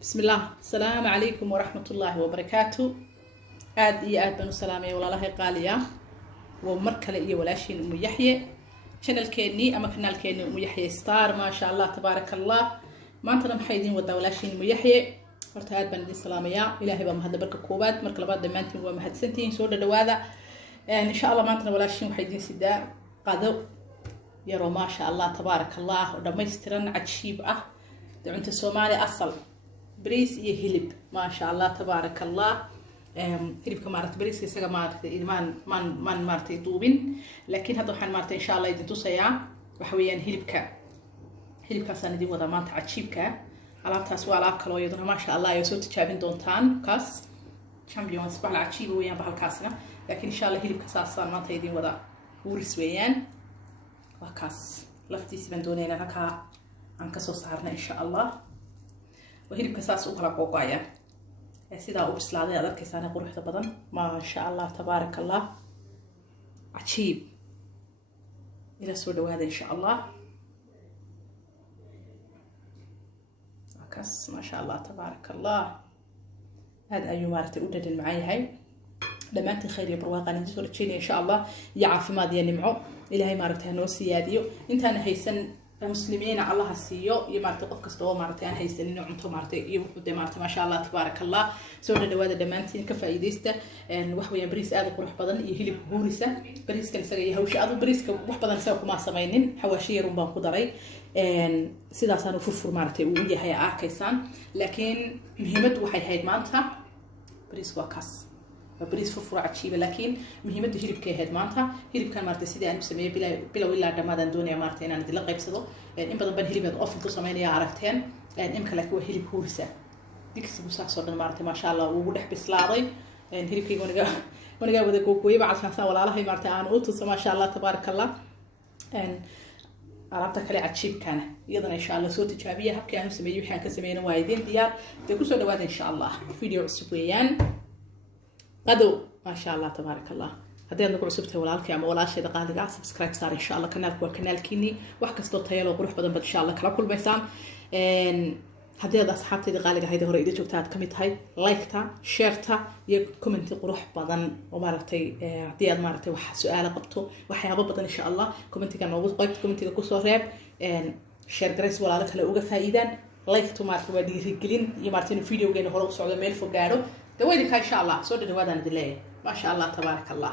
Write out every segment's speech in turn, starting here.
بسم الله السلام عليكم ورحمة الله وبركاته. آد بنو سلامي ولا الله قاليا ومركلة إيه ولا شيء أم يحيى channel كيني أما كنال كيني أم يحيى ستار ما شاء الله تبارك الله ما أنتنا محيدين ودا ولا شيء أم يحيى فرت آد بنو سلامية إلهي بمهد بركة كوبات مركلة بعد دمانتين ومهد سنتين سود دواذا إن شاء الله ما أنتنا ولا شيء محيدين سدا قادو يرو ما شاء الله تبارك الله ودم يسترن عجيب دعونت الصومالي أصل بريس يهلب ما شاء الله تبارك الله هلب كمارت بريس يسقى مارت من مارت يطوبين لكن هذا حن مارت إن شاء الله يدتو سيا وحويان هلب كسان دي وضع مانت عجيبك على تسوى على كلو يدنا ما شاء الله يسوي تشابين دونتان كاس شامبيون سبحان عجيب ويان بهالكاسنا لكن إن شاء الله هلب كساسان مانت يدين وضع ورس ويان وكاس لفتي سبندونين هكا عنكسو صارنا إن شاء الله وهيرب كساس وكلا قوقايا سيدا وبسلادة هذا كيسانة قروح بدن ما شاء الله تبارك الله عجيب إلى سودو هذا إن شاء الله عكس ما شاء الله تبارك الله هذا أيوم مارتي أودد المعاي هاي لما أنت خير يبرواقا نجي صورة تشيني إن شاء الله يعافي ما دياني معو إلى هاي مارتي هنوسي ياديو انت أنا هيسن المسلمين الله السيو يمارتي قف كستو مارتي أنا هيسن نعمتو مارتي يوحد مارتي ما شاء الله تبارك الله سونا دوادة دمانتين كفايديستا وحويا بريس آدو قروح بدن يهلب هوريسا بريس كان سري هوش آدو بريس وح بدن سوق ما سمينين حواشي رمبان قدري سيدا سانو فرفر مارتي ويا هيا آكيسان لكن مهمت وحي هيد مانتا بريس واكاس بريس فرفر عجيبة لكن مهمة هيرب كهاد مانتا هيرب كان مارتي سيدي أنا بسميه بلا ولا دمادن دنيا مارتي أنا ندي لقى بسدو إن بدن بن هيرب أوفل تصمين يا عرفتين إن كلاك هو هيرب هورسة ديك سبوسة صدق مارتي ما شاء الله ووضح بسلاضي إن هيرب كي ونجا وده كوكوي بعد خمسة ولا الله هي مارتي أنا أوتوس ما شاء الله تبارك الله إن عرفتك على عجيب كان يضنا إن شاء الله صوت شعبية هبكي أنا بسميه وحنا كسمينا وايدين ديار تكوسوا دواد إن شاء الله فيديو عصبيان قدو ما شاء الله تبارك الله هدي أنا نقول عصبته ولا الكي ولا شيء دقائق قاعد سبسكرايب صار إن شاء الله كنالك وكنال كيني وحكي صوت هيلو وروح بدن إن شاء الله كلا كل بيسان هدي هذا أصحابتي دقائق هيدا هو رأيي شفتها كميت هاي لايكتا شيرتا يكومنتي وروح بدن ومارتي هدي مارتي وح سؤال قبته وحيابا بدن إن شاء الله كومنتي كان موجود قيد كومنتي كوسو ريب شير جريس ولا لك لو فائدة لايكتو مارتي ودي رجلين يمارتين الفيديو جينا هرو صعود ميل فوقارو دوادك إن شاء الله سود دوادنا دليل ما شاء الله تبارك الله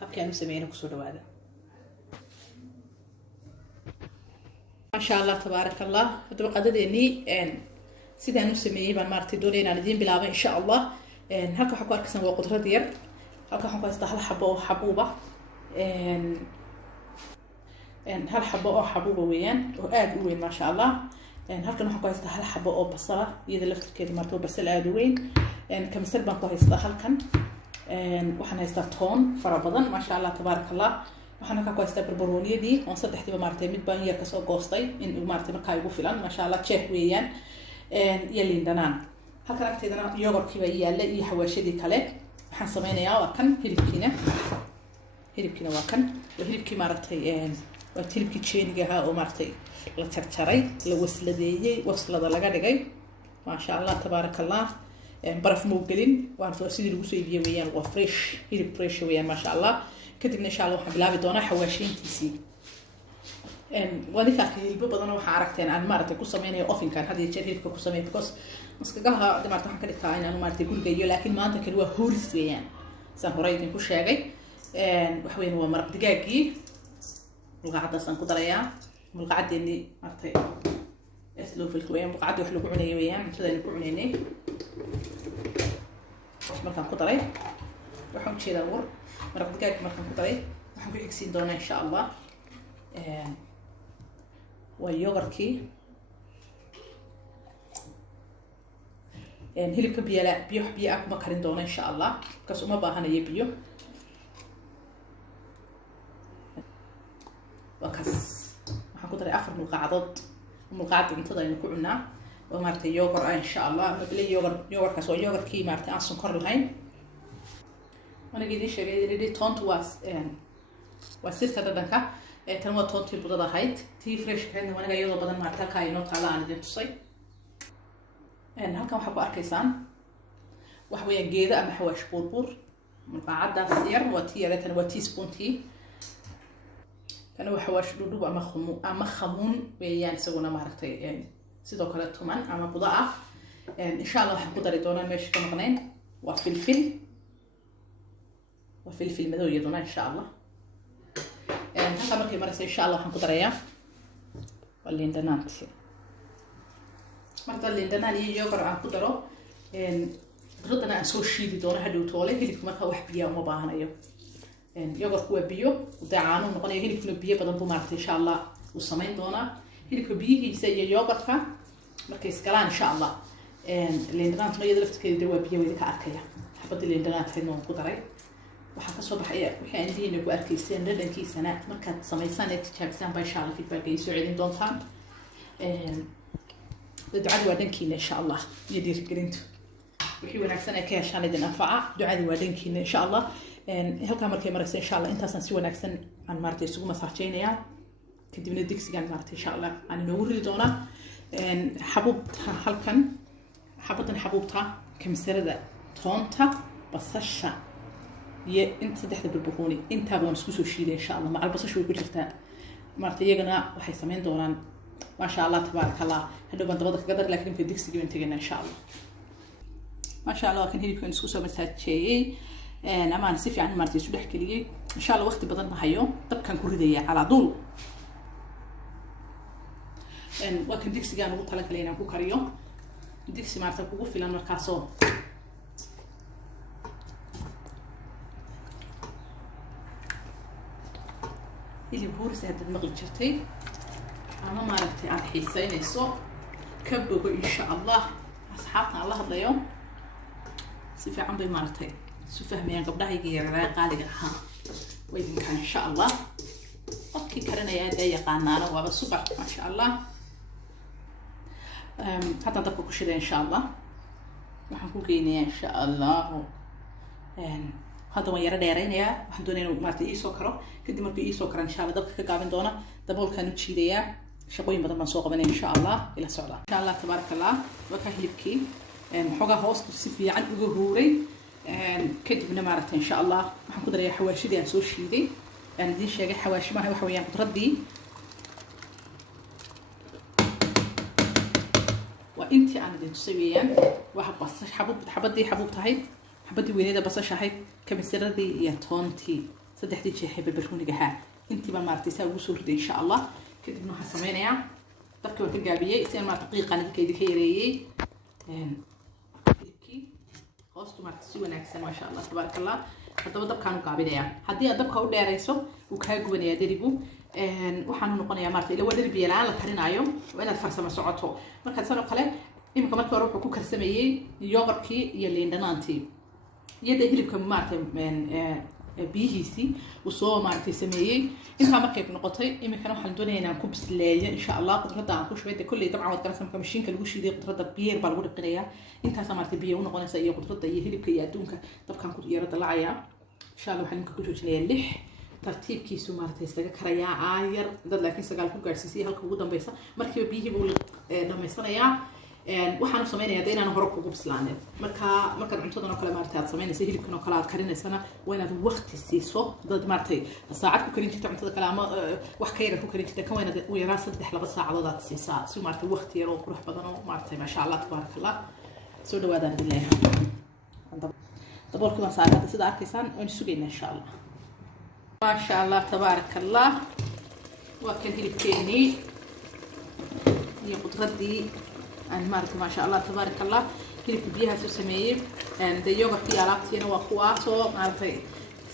هبكي أنا مسمينه كسود دوادة ما شاء الله تبارك الله هذا بقدر إني سيدا نسميه بمارتي دورين أنا دين بلعبة إن شاء الله هكا حكوا أركسن وقدرة دير هكا حكوا يستحل حبوبة هل حبوبة ويان وآد وين ما شاء الله halkan waxa ku haysta hal xabo oo basala iyada laftirkeeda marto basal aad u weyn kamsar baan ku haysta halkan waxaan haysta toon fara badan ma sha Allah tabarakallah waxaan ka ku haysta barbarooniyadii oo saddexdiiba martay mid baan yar ka soo goostay in uu martay markaa igu filan ma sha Allah jeex weeyaan iyo liindanaan halkan agteedana yogurkiiba yaala iyo xawaashadii kale waxaan sameynayaa waa kan hilibkina waa kan hilibkii martay waa hilibkii jeeniga ah oo martay la jarjaray la wasladeeyay waslada laga dhigay ma sha Allah tabarakallah baraf muu gelin waan soo sidii lagu soo iibiyay weeyaan waa fresh hilib fresh weeyaan ma sha Allah kadibna insha Allah waxaan bilaabi doonaa xawaashiintiisii wadika hilib badan waxa aragteen aan maartay ku sameeyay ovenkan hadii jeer hilibka ku sameeyay because maskagaha maartay waxaan ka dhigtaa inaan maartay guriga iyo laakiin maanta kale waa hooris weeyaan saan horay idin ku sheegay wax weyn waa maraq digaagii maqaadasaan ku darayaa ملقعدني مرتين اسلو في الكوين ملقعد وحلو عني ويان كذا نكون عني مركان قطري وحوم شيء دور مرق دقائق مركان قطري وحوم بيكسين دونا إن شاء الله واليوغرتي هلي كبيا لا بيو بيا أكو مكرين دونا إن شاء الله كسو ما باهنا يبيو وكس كنت راح أفرم القعدات ومقعد انتظر إنه كلنا ومارتي يوغر إن شاء الله بلي يوغر كسو يوغر كي مارتي أصلا كرر الهين وأنا جدي شيء جدي تونت واسير كذا دنكا تنوى تونت البضاعة هايت تي فريش كأنه وأنا جاي يوضع بدل مارتي كاينو تعالى عن دي تصي halkan waxaa ku arkaysaan waxa weeyaan geeda ama xawaash burbur marqacadaas yar waa tii yareetan waa teaspoontii kana waa xawaash dhudhub ama khamuun weeyaan isaguna maaragtay sidoo kale tuman ama buda ah insha allah waxaan ku dari doonaa meesha ka maqnayn waa filfil madow iyaduna insha allah halka markay maraysa insha allah waxaan ku darayaa waa liin dhanaantii marka liin dhanaan iyo yogurt aan ku daro qudradana aan soo shiidi doono hadhow toole hilibka marka wax biyo uma baahanayo yogurtku waa biyo dacaano noqonayo hilibkuna biyo badan buu maaragtay insha allah uu samayn doonaa hilibka biyihiisa iyo yogurtka markay iskalaan insha allah liin dhanaantuna iyada laftirkeeda waa biyo weli ka arkaya xabadii liin dhanaanteedna waan ku daray waxaa kasoo baxaya wixii aan diina ku arkayseen dhadhankiisana markaad samaysaan ee tijaabisaan baa insha allah feedback ay soo celin doontaan ducadu waa dhankiina insha allah iyo dhiirigelintu wixii wanaagsan ay ka heshaan idin anfaca ducadu waa dhankiina insha allah halkaa markay maraysa insha allah intaasaan si wanaagsan aan maaragtay isugu masaajeynayaa kadibna digsigaan maaragtay insha allah aan inoogu ridi doonaa xabuubta halkan xabadan xabuubta kamsarada toonta basasha iyo inta saddexda burbuqooni intaaba waan isku soo shiiday insha allah macal basasha way ku jirtaa maaragtay iyagana waxay samayn doonaan maasha allah tabaaraka allah hadhow baan dabada kaga dar laakiin imka digsiga baan tegayna insha allah maasha allah kan hilibkan isku soo masaajeeyey amaan si fiican maaragtay isu dhex geliyey insha allah waqti badan ma hayo dabkan ku ridaya calaa duul waa kan digsigaan ugu talagalay inaan ku kariyo digsi maaragtay kugu filan markaasoo hilib buuris haddaad maqli jirtay ama maaragtay aad xiiseynayso ka bogo insha allah asxaabtan aan la hadlayo si fiican bay maaragtay isu fahmayaan gabdhahayga yaraa qaaliga ahaa way idinkaan insha allah qofkii karinaya aad ay yaqaanaana waaba subax maasha allah haddaan dabka ku shiday insha allah waxaan ku geynayaa insha allahu hadda waan yara dheeraynayaa waxaan doonaya inuu maaragtay iisoo karo kadib markuu iisoo karo insha allah dabka ka gaabin doona daboolkaan u jiidayaa shaqooyin badan baan soo qabanaya insha allah ila socda insha allah tabaaraka allah waa ka hilibkii xoogaa hoostu si fiican uga huuray kadibna maaragtay insha allah waxaan ku darayaa xawaashidii aan soo shiiday aan idiin sheegay xawaashi maaha waxa weeyaan qudraddii waa intii aan idin tusay weeyaan waxa basasha xabadii xabuub tahay xabadii weyneeda basasha ahayd kamisaradii iyo toontii saddexdii jeexay barbarooniga ahaa intii baan maaragtay saa ugu soo riday insha allah kadibna waxaan sameynayaa dabkii waan ka gaabiyey si aan maaragtay qiiqaan idinka yareeyey hilibkii hoostu maaragtay si wanaagsan maasha allah tabaaraka allah haddaba dabkaan u gaabinayaa haddii aad dabka u dheerayso wuu kaa gubanayaa derigu waxaanu noqonayaa maaragtay ila waa dheri biyo la-aan la karinaayo waa inaad farsamo socoto markaad sanoo kale iminka markii hore wuxuu ku karsameeyey yogurtkii iyo liin dhanaantii iyada hilibka maaragtay biyihiisii uu soo maaragtay sameeyey intaa markay noqotay iminkana waxaan doonaya inaan ku bisleeyo insha allah qudradda aan ku shubay de kolley dabcan waad garanaysaa marka mashiinka lagu shiiday qudradda biyeer baa lagu dhiqinayaa intaasaa maaragtay biyo u noqonaysa iyo qudradda iyo hilibka iyo adduunka dabkaan ku yara dalacayaa insha allah waxaan iminka ku joojinayaa 6 tartiibkiisu maaragtay isaga karayaa aayar dad laakiin 9 ku gaarsiisay halka ugu dambaysa markiiba biyihii buu dhamaysanayaa waxaan samaynayaa inaan hore kugu bislaaneed markaad cuntadan oo kale maaragtay aad samaynaysa hilibkan oo kale aad karinaysana waa inaad waqti siiso dad maaragtay saacad ku karin jirta cuntada kale ama wax ka yar ku karin jirta kan waa inaad u yaraan 3-2 saacadood aad siisaa si maaragtay waqti yar oo qurux badan oo maaragtay maasha allah tabaaraka allah soo dhawaadaan billahi daboolkii waan saaray sida arkaysaan waan sugaynaa insha allah maasha allah tabaaraka allah waa kan hilibkeenii iyo qudraddii أنا مارك ما شاء الله تبارك الله كلك بيها سمية ده يوجا في علاقتنا وقواسو مارك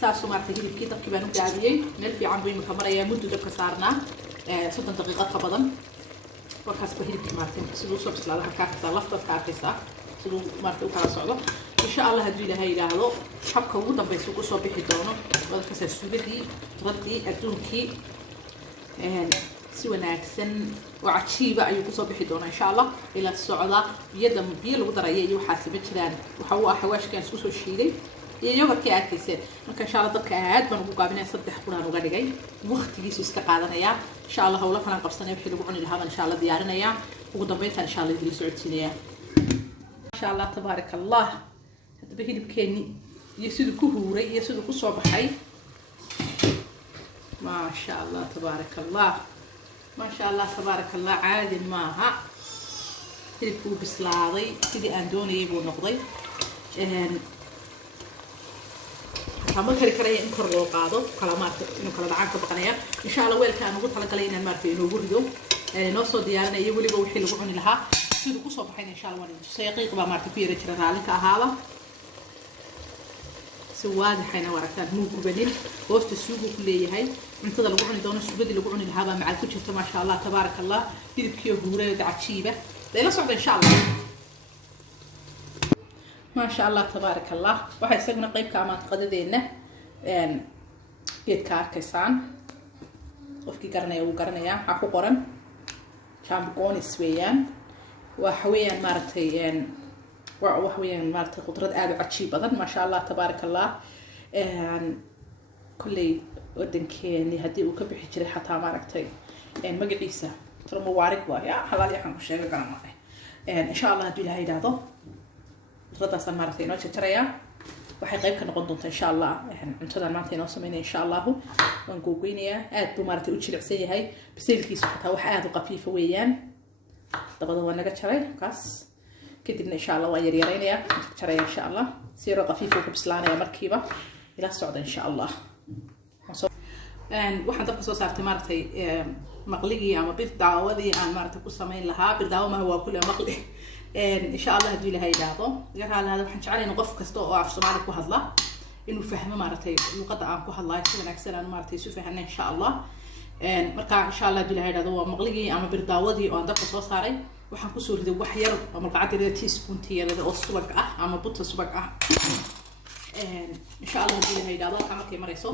ساسو مارك كلك كده كبانو قاعدين نلفي عم بين كاميرا يمد دك صارنا 6 دقيقة قبضا وكاسب هيك مارك سلو صوب سلا كارت لفظ كارتسا سلو مارك وكالا صعدة إن شاء الله هدري لها إلى هذا حبك وضم بيسوق صوب بحدانه وذكر السودي ردي أدونكي si wanaagsan oo cajiiba ayuu ku soo bixi doonaa insha Allah ila socda biyada biyo lagu daray iyo waxa sabab jiraan waxa uu xawaashkan isku soo shiiday iyo yogurtkii arkaysan marka insha Allah dadka aad baan ugu gaabinay 3 quraan uga dhigay waqtigiisu iska qaadanaya insha Allah hawla kala qabsanay wixii lagu cuni lahaa insha Allah diyaarinaya ugu dambeynta insha Allah idin socodsiinaya شاء الله تبارك الله هذا بهيل بكيني يسود كهوري يسود كصبحي ما شاء الله تبارك الله ما شاء الله تبارك الله عادي معها هيلبكو بسلاضي سيدي أندوني يبو نقضي ما كري كري إن كرلو قاضو كلامات إنه كلا دعاء كبقنايا إن شاء الله ويل كانوا قلت لك لينا الماركة إنه وردوا نوصل ديارنا يقول لي بوحي لقوني لها سيدو كوسو بحين إن شاء الله ونجي سيقيق بماركة فيه رجل رالك هذا سواد حين وركان مو قبلين وسط السوق كلية هاي منتظر لقوني دون السوق دي لقوني لهذا مع الكوتشة ما شاء الله تبارك الله يبكي وهوري ودعت شيبة لا صعب إن شاء الله ما شاء الله تبارك الله waxay isaguna qayb ka amaad qadadeena geedka arkaysan qofkii garanaya uu garanaya waxa ku qoran champions weeyaan waxa weeyaan maartay waxa weeyaan maartay qudrad aad u cajiib badan ma sha Allah تبارك الله kulli wadankeeni hadii uu ka bixi jiray xataa maartay magaciisa tarmo waarig waa ya hadaal yaxan ku sheegay garanay in sha Allah hadii ilaahay daado رضا مرتين إنه تريا waxay qayb ka noqon doontaa insha Allah cuntada maanta inoo sameeyay insha Allah waan googeynayaa aad buu maartay u jilicsan yahay biseelkiisu xataa wax aad u qafiif weeyaan dabada waa naga jaray kaas kadibna insha Allah waan yaryareynayaa jaray insha Allah si yar qafiif oo ku bislaanaya markiiba ila socda insha Allah waxaan dabka soo saartay maartay maqligii ama bir daawadii aan maartay ku sameyn lahaa bir daawo ma waa kullu maqli إن شاء الله هدي لهاي داضو غير هذا waxaan jecelahay in qof kasto oo af Soomaali ku hadla inuu fahmo maartay luqada aan ku hadlayo si wanaagsan aan maartay isu fahanay insha Allah marka insha Allah hadii lahaay daado waa maqligii ama bir daawadii oo aan dabka soo saaray waxaan ku soo riday wax yar oo malqacad teaspoon tiyada oo subag ah ama buta subag ah إن شاء الله هدي لهاي داado waxa markay marayso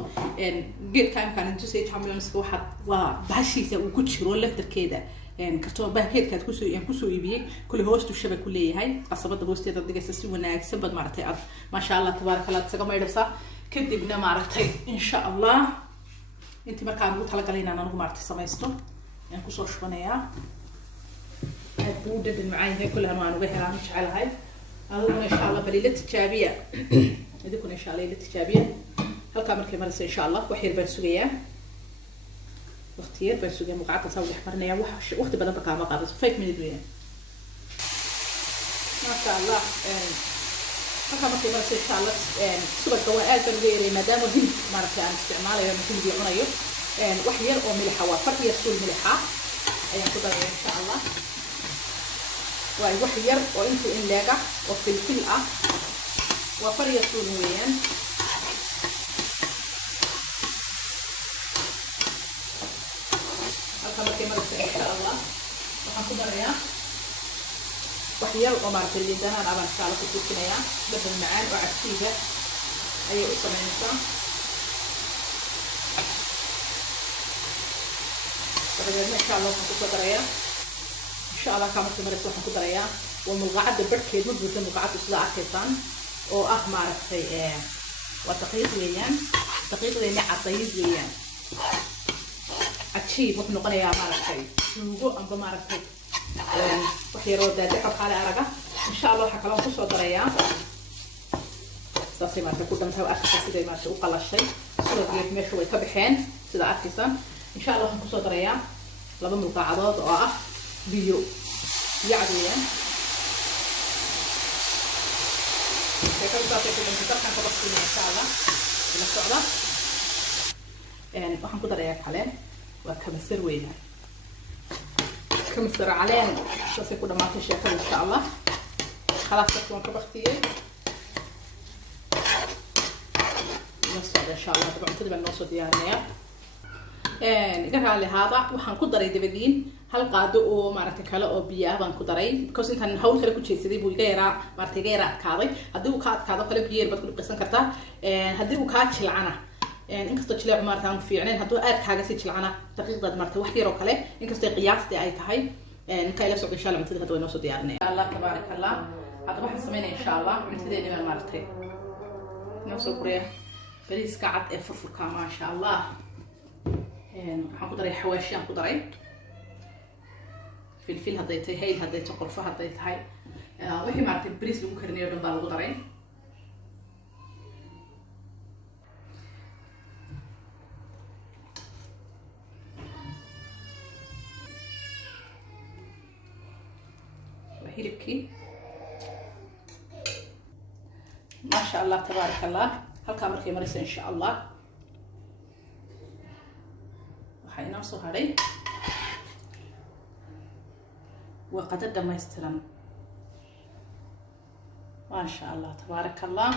geedka imkaan intuu soo champions waxa waa baashiisa uu ku jiro laftarkeeda كرتون باكيت كانت كوسو يبي كل هوست وشبه كلية هاي قصبت هوست تدقى سوي وناك سبب مرتي ما شاء الله تبارك الله تسقى ما يدرسه كدبنا مرتي إن شاء الله أنت ما كان قلت لك علينا أنا نقول مرتي سمايستو يعني كوسو شبنايا بودة المعاي هاي كلها ما نبيها مش على هاي هذا إن شاء الله بليلة تجابية يدكون إن شاء الله ليلة تجابية هل كامل كلمة إن شاء الله وحير بنسوية واختيار بس وجا مقعد تصور حمرنا يا وقت بدنا بقى ما قابس 5 من الدنيا ما شاء الله فكما كنا إن شاء الله سبب جوائز بالغير ما دام وهم ما رح يعني استعماله يوم كل يوم رأيه وحير أو ملحة وفرق يسول ملحة يعني كده إن شاء الله وحير وإنتو إن لاجع وفي الفلقة وفرق يسول وين إن شاء الله وحنكون ريا وحير ومارك اللي دنا أنا إن شاء الله كنت كنايا بدل معان وعسيبة أي قصة من النساء فبدأنا إن شاء الله كنت ريا إن شاء الله كامل تمرس وحنكون ريا والمقعد بركي مدة المقعد إصلاع كيسان أو مارك شيء وتقييد ويان تقييد ويان عطيد ويان أشيء ممكن نقول يا ماركتي نقول أنت ماركتي وحيرود دحر حالة أرجع إن شاء الله حكلام كوسو دريا صافي ما تقول أنت وأكثر كذا ما تقول قل الشيء صورة جيت مشوي كبحين سدا أكثر إن شاء الله كوسو دريا لبن مقعدات بيو يعديان كيف صافي كذا نقدر نقول إن شاء الله إن شاء الله waxaan ku darayaa kale waa kabasar weeyaan kabasar caleen saasay ku dhamaatay sheekada insha Allah خلاص تكون كبختيه نصعد إن شاء الله طبعا تدبر نوصل ديارنا قال هذا waxaan ku daray dabadiin hal qaado oo maaragtay kale oo biyo ah baan ku daray because intaan hawl kale ku jeesaday buu iga yaraa maaragtay iga yaraa kaaday hadii uu ka adkaado kale biyo yar baad ku dhisan kartaa hadii uu ka jilcana inkastoo jilaac maaragtay aan fiicnayn haduu aad kaaga si jilcana daqiiqad maaragtay wax yar oo kale inkastoo qiyaastii ay tahay inta ila soo gashay cuntada hadda way noo soo diyaarinay Allah tabaaraka Allah hadda waxaan sameynaa insha Allah cuntadeena maaragtay noo soo qoriya bariiska cad ee furfurka ma sha Allah waxaan ku daray xawaashi aan ku daray فلفل هديتي هيل هديتي قرفة هديتي هاي وحي معرفتي بريس لو كرنيو دنبا لو درين وحيربكي ما شاء الله تبارك الله هلكا مركي مريسة إن شاء الله وحينا وصو هاري وقدر ما يستلم ما شاء الله تبارك الله